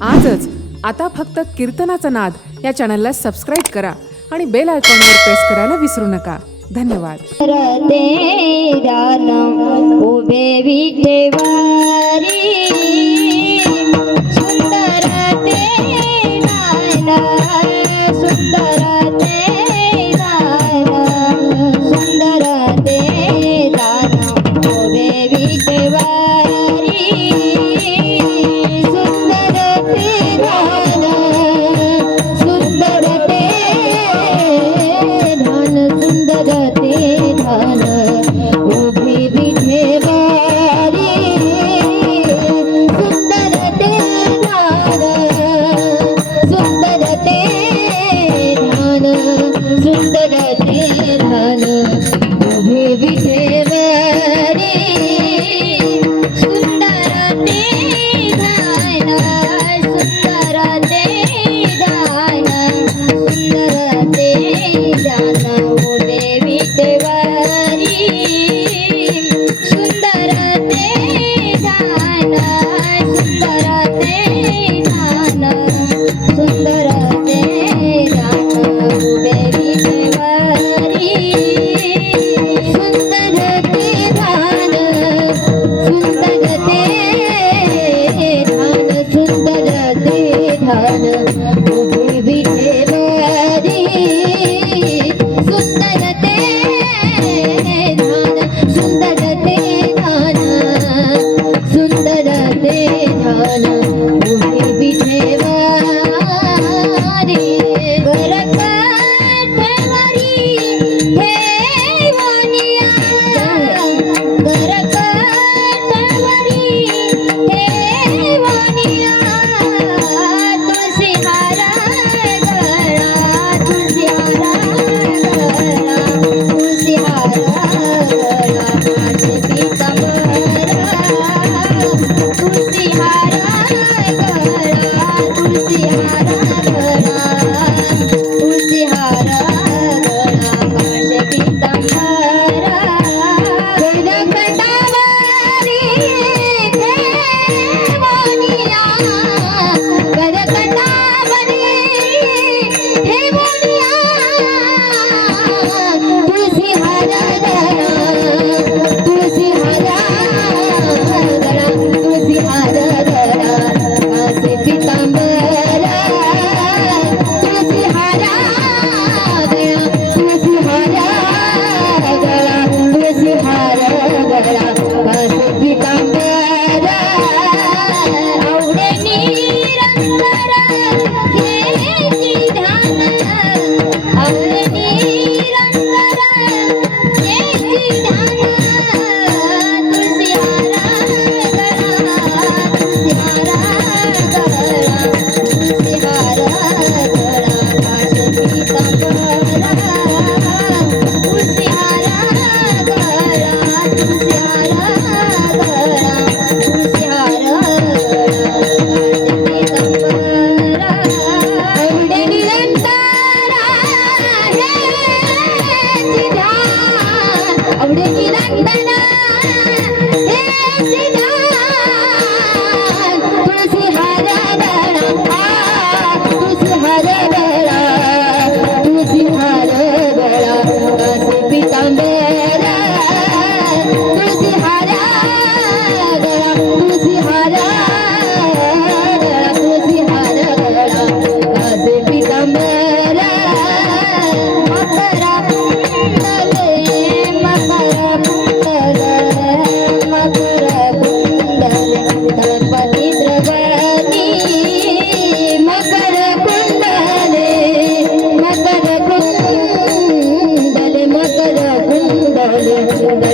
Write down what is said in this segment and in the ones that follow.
आजच आता फक्त कीर्तनाचा नाद या चॅनलला सबस्क्राईब करा आणि बेल आयकॉनवर प्रेस करायला विसरू नका. धन्यवाद. उभे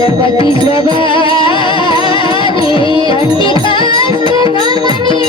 గణపతి ప్రభాని అంటి కాస్తు నమని